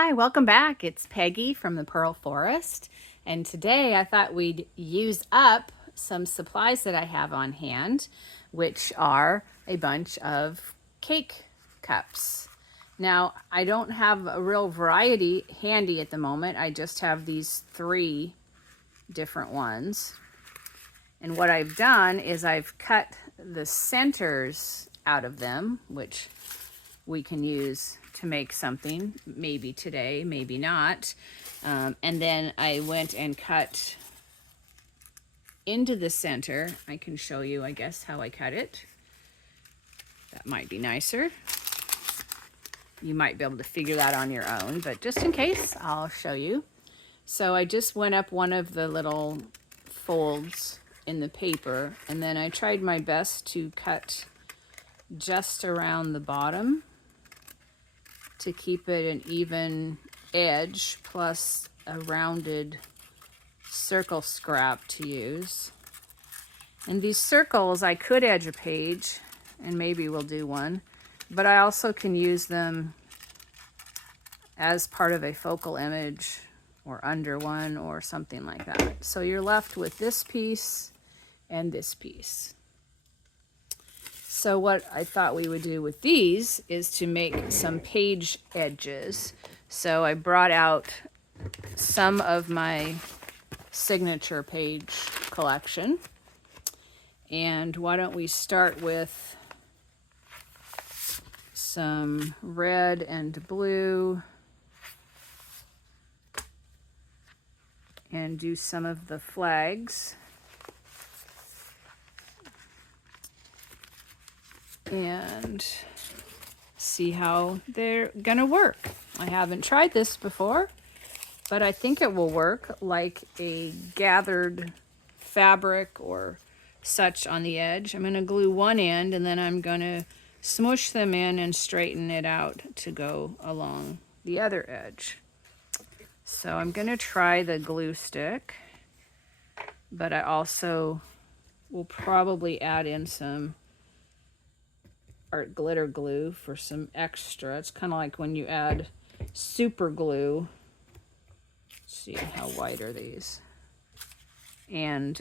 Hi, welcome back. It's Peggy from the Pearl Forest, and today I thought we'd use up some supplies that I have on hand, which are a bunch of cake cups. Now, I don't have a real variety handy at the moment. I just have these three different ones. And what I've done is I've cut the centers out of them, which we can use to make something, maybe today, maybe not. And then I went and cut into the center. I can show you, I guess, how I cut it. That might be nicer. You might be able to figure that on your own, but just in case, I'll show you. So I just went up one of the little folds in the paper, and then I tried my best to cut just around the bottom to keep it an even edge, plus a rounded circle scrap to use. And these circles, I could edge a page, and maybe we'll do one, but I also can use them as part of a focal image or under one or something like that. So you're left with this piece and this piece. So what I thought we would do with these is to make some page edges. So I brought out some of my signature page collection. And why don't we start with some red and blue and do some of the flags. And see how they're gonna work. I haven't tried this before, but I think it will work like a gathered fabric or such on the edge. I'm gonna glue one end and then I'm gonna smush them in and straighten it out to go along the other edge. So I'm gonna try the glue stick, but I also will probably add in some art glitter glue for some extra. It's kind of like when you add super glue. Let's see, how white are these? And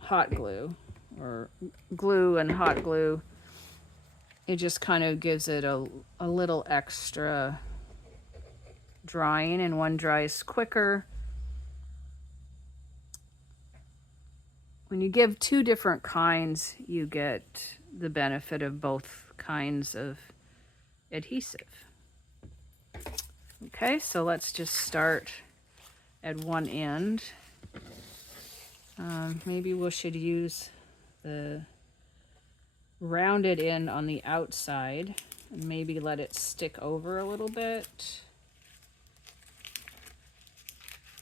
hot glue, or glue and hot glue. It just kind of gives it a little extra drying, and one dries quicker. When you give two different kinds, you get the benefit of both kinds of adhesive. Okay, so let's just start at one end. Maybe we should use the rounded end on the outside and maybe let it stick over a little bit.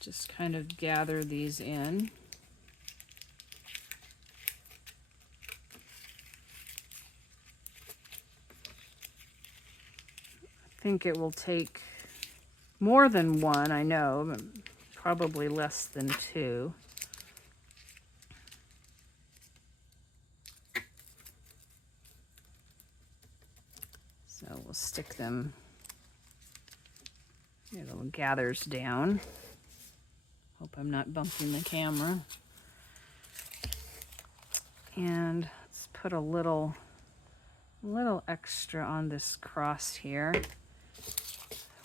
Just kind of gather these in. I think it will take more than one, I know, but probably less than two. So we'll stick them, it all gathers down. Hope I'm not bumping the camera. And let's put a little extra on this cross here,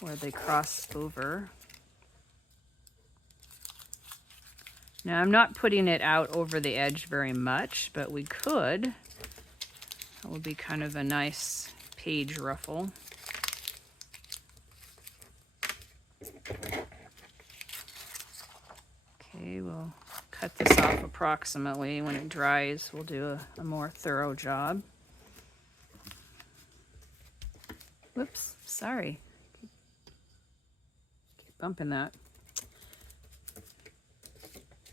where they cross over. Now I'm not putting it out over the edge very much, but we could. That would be kind of a nice page ruffle. Okay, we'll cut this off approximately. When it dries, we'll do a more thorough job. Whoops, sorry. Keep bumping that.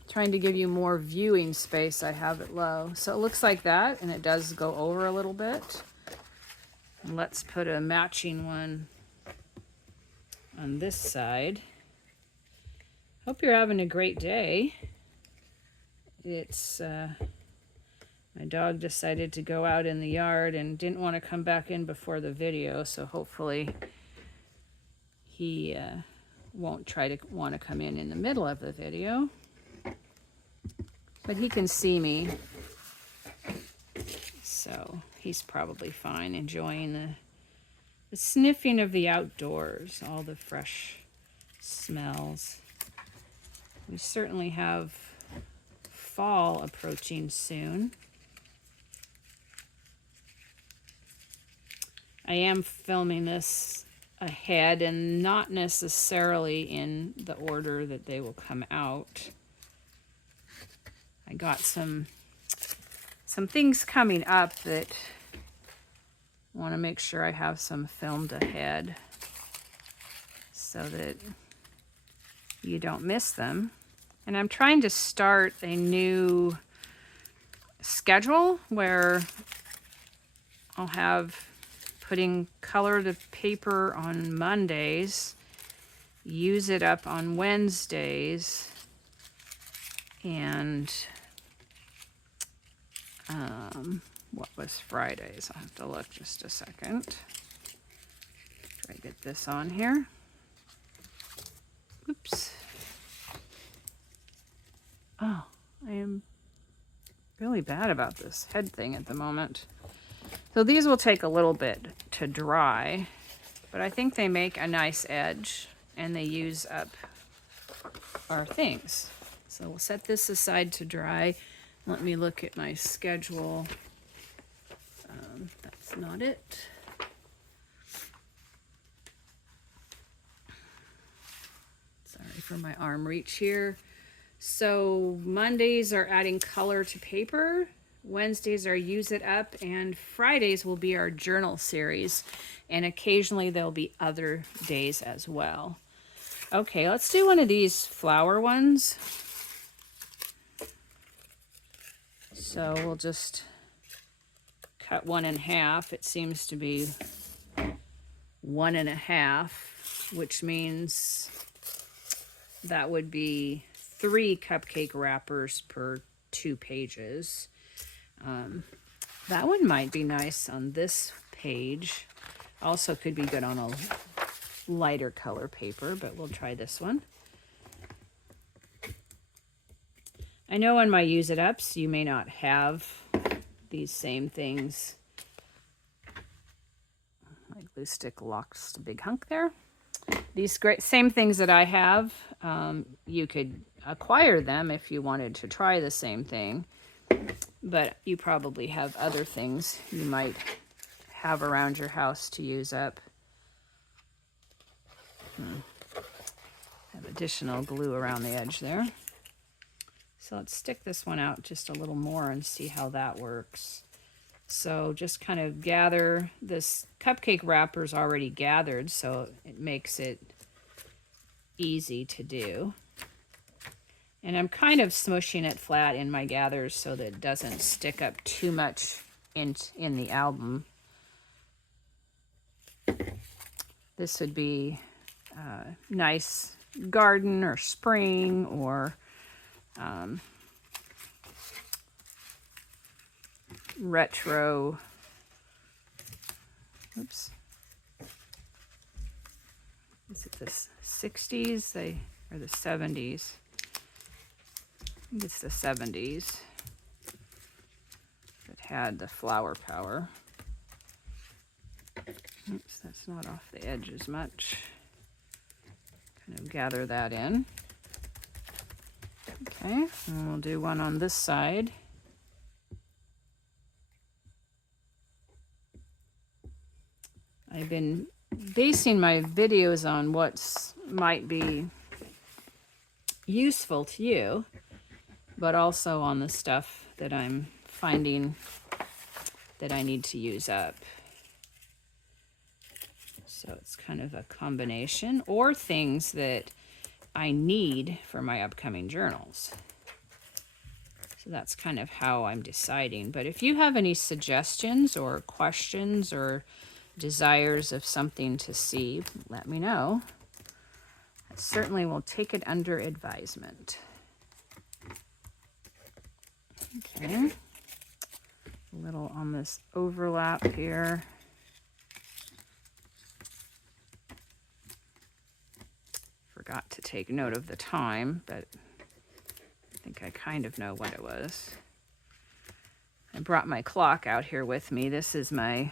Trying to give you more viewing space, I have it low. So it looks like that, and it does go over a little bit. And let's put a matching one on this side. Hope you're having a great day. It's My dog decided to go out in the yard and didn't want to come back in before the video, so hopefully he won't try to want to come in the middle of the video. But he can see me, so he's probably fine, enjoying the sniffing of the outdoors, all the fresh smells. We certainly have fall approaching soon. I am filming this ahead and not necessarily in the order that they will come out. I got some things coming up that I want to make sure I have some filmed ahead so that you don't miss them. And I'm trying to start a new schedule where I'll have putting color to paper on Mondays, use it up on Wednesdays, and what was Fridays? I'll have to look just a second. Try to get this on here. Oops. Oh, I am really bad about this head thing at the moment. So these will take a little bit to dry, but I think they make a nice edge and they use up our things. So we'll set this aside to dry. Let me look at my schedule. That's not it. Sorry for my arm reach here. So Mondays are adding color to paper. Wednesdays are use it up, and Fridays will be our journal series, and occasionally there'll be other days as well. Okay, let's do one of these flower ones. So we'll just cut 1 in half. It seems to be 1 1/2, which means that would be 3 cupcake wrappers per 2 pages. That one might be nice on this page. Also could be good on a lighter color paper, but we'll try this one. I know on my use it ups, you may not have these same things. My glue stick locks the big hunk there. These same things that I have, you could acquire them if you wanted to try the same thing. But you probably have other things you might have around your house to use up. Have additional glue around the edge there. So let's stick this one out just a little more and see how that works. So just kind of gather, this cupcake wrapper's already gathered, so it makes it easy to do. And I'm kind of smushing it flat in my gathers so that it doesn't stick up too much in the album. This would be nice garden or spring or retro. Oops. Is it the 60s or the 70s? I think it's the 70s that had the flower power. Oops, that's not off the edge as much. Kind of gather that in. Okay, and we'll do one on this side. I've been basing my videos on what might be useful to you, but also on the stuff that I'm finding that I need to use up. So it's kind of a combination, or things that I need for my upcoming journals. So that's kind of how I'm deciding. But if you have any suggestions or questions or desires of something to see, let me know. I certainly will take it under advisement. Okay. a little on this overlap here. Forgot to take note of the time, but I think I kind of know what it was. I brought my clock out here with me. This is my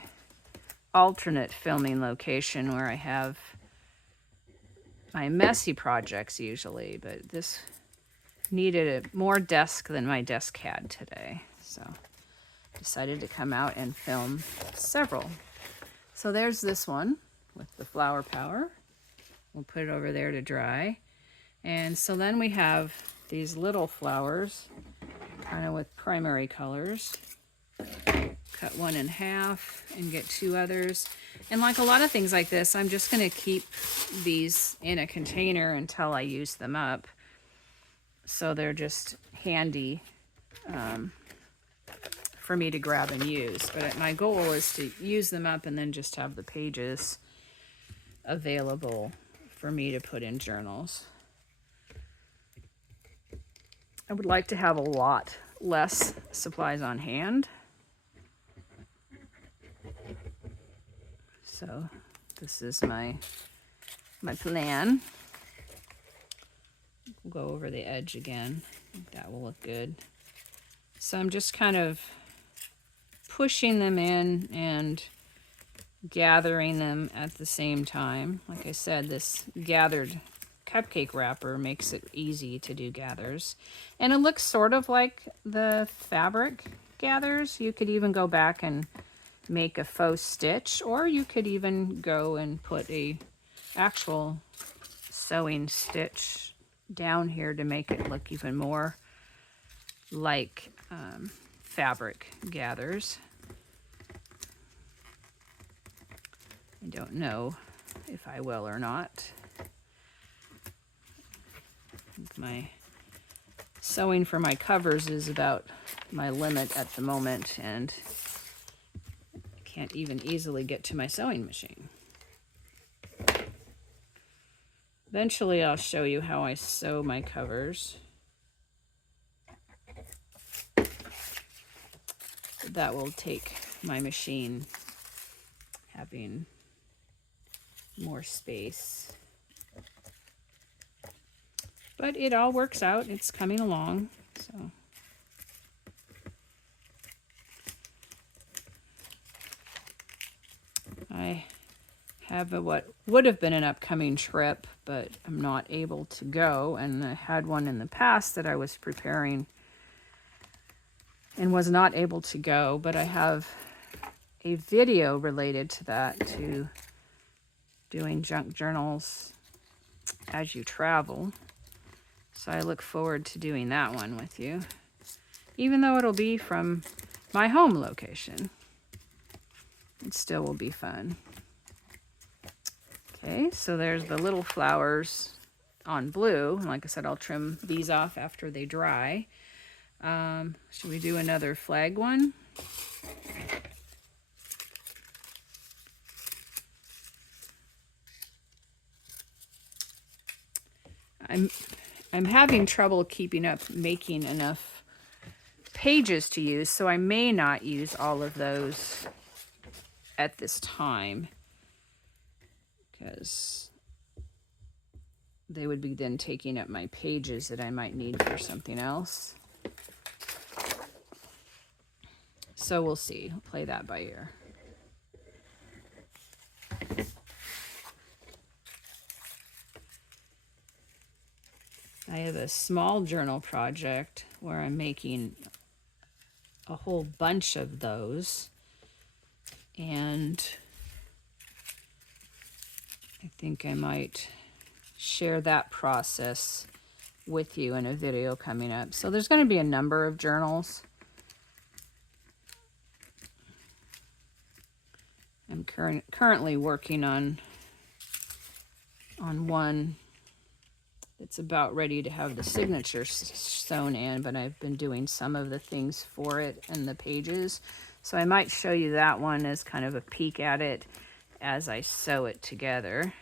alternate filming location where I have my messy projects usually, but this needed a more desk than my desk had today. So decided to come out and film several. So there's this one with the flower power. We'll put it over there to dry. And so then we have these little flowers, kind of with primary colors. Cut one in half and get two others. And like a lot of things like this, I'm just going to keep these in a container until I use them up. So they're just handy for me to grab and use. But my goal is to use them up and then just have the pages available for me to put in journals. I would like to have a lot less supplies on hand. So this is my plan. We'll go over the edge again. I think that will look good. So I'm just kind of pushing them in and gathering them at the same time. Like I said, this gathered cupcake wrapper makes it easy to do gathers. And it looks sort of like the fabric gathers. You could even go back and make a faux stitch, or you could even go and put a actual sewing stitch down here to make it look even more like fabric gathers. I don't know if I will or not. My sewing for my covers is about my limit at the moment, and I can't even easily get to my sewing machine. Eventually I'll show you how I sew my covers. That will take my machine having more space. But it all works out. It's coming along. So I have what would have been an upcoming trip, but I'm not able to go. And I had one in the past that I was preparing and was not able to go. But I have a video related to that, to doing junk journals as you travel. So I look forward to doing that one with you, even though it'll be from my home location. It still will be fun. Okay, so there's the little flowers on blue. Like I said, I'll trim these off after they dry. Should we do another flag one? I'm having trouble keeping up making enough pages to use, so I may not use all of those at this time, because they would be then taking up my pages that I might need for something else. So we'll see. I'll play that by ear. I have a small journal project where I'm making a whole bunch of those, and I think I might share that process with you in a video coming up. So there's going to be a number of journals. I'm currently working on one. It's about ready to have the signature sewn in, but I've been doing some of the things for it and the pages. So I might show you that one as kind of a peek at it as I sew it together.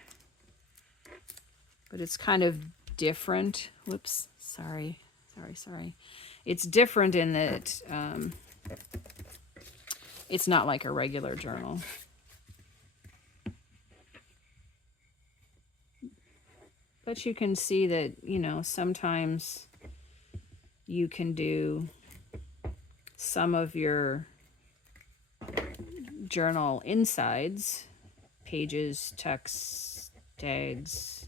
But it's kind of different. Whoops, sorry. It's different in that It's not like a regular journal. But you can see that, you know, sometimes you can do some of your journal insides, pages, text, tags,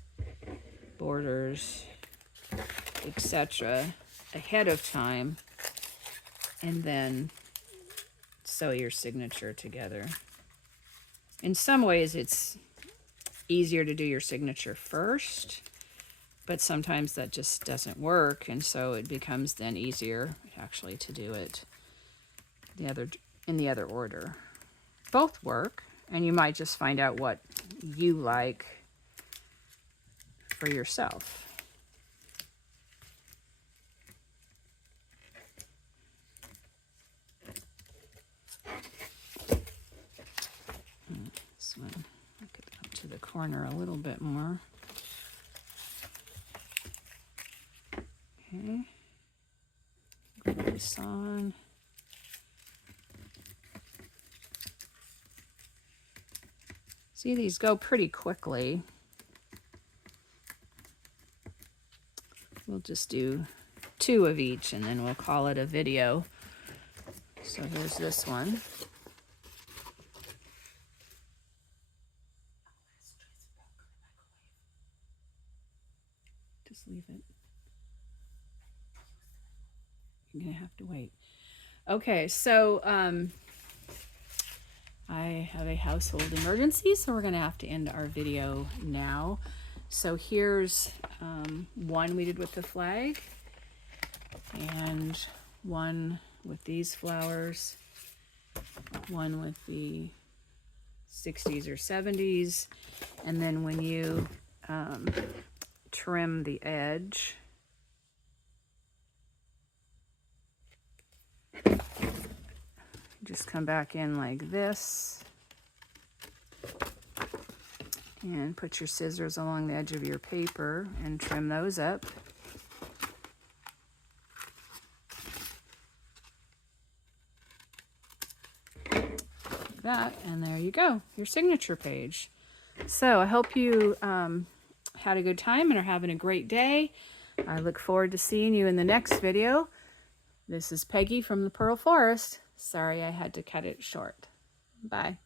borders, etc. ahead of time, and then sew your signature together. In some ways it's easier to do your signature first, but sometimes that just doesn't work, and so it becomes then easier actually to do it in the other order. Both work, and you might just find out what you like for yourself. This one, look it up to the corner a little bit more. Okay, glue this on. See, these go pretty quickly. We'll just do 2 of each and then we'll call it a video. So here's this one. Just leave it. You're gonna have to wait. Okay, so I have a household emergency, so we're gonna have to end our video now. So here's one we did with the flag, and one with these flowers, one with the 60s or 70s, and then when you trim the edge, just come back in like this and put your scissors along the edge of your paper and trim those up. Like that, and there you go, your signature page. So I hope you had a good time and are having a great day. I look forward to seeing you in the next video. This is Peggy from the Pearl Forest. Sorry I had to cut it short. Bye.